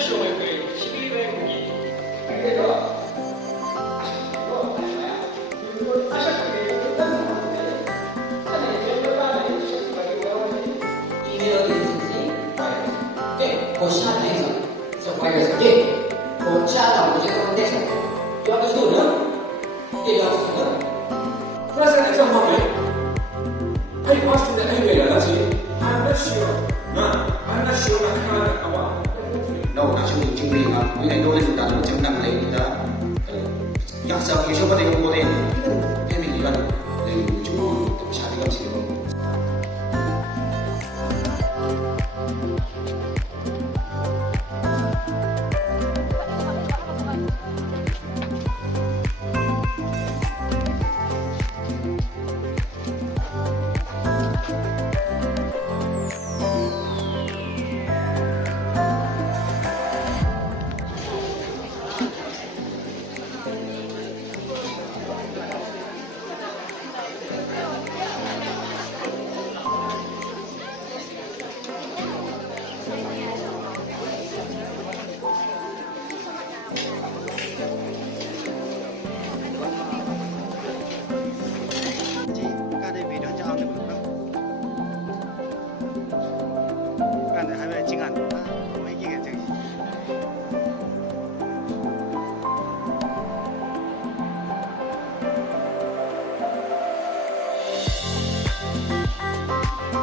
手玫瑰，西里玫瑰。我下那个，这玩意儿是对，我下到我这个那什么，要不是人，也要是人。不然在这方面，还有我现在还有了解，I'm not sure，那 I'm not sure 那看了好不好？那我拿出经历啊，因为多的是打到正当类的，要是有些不得用过的，偏偏一般，就下这个情况。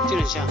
就是像。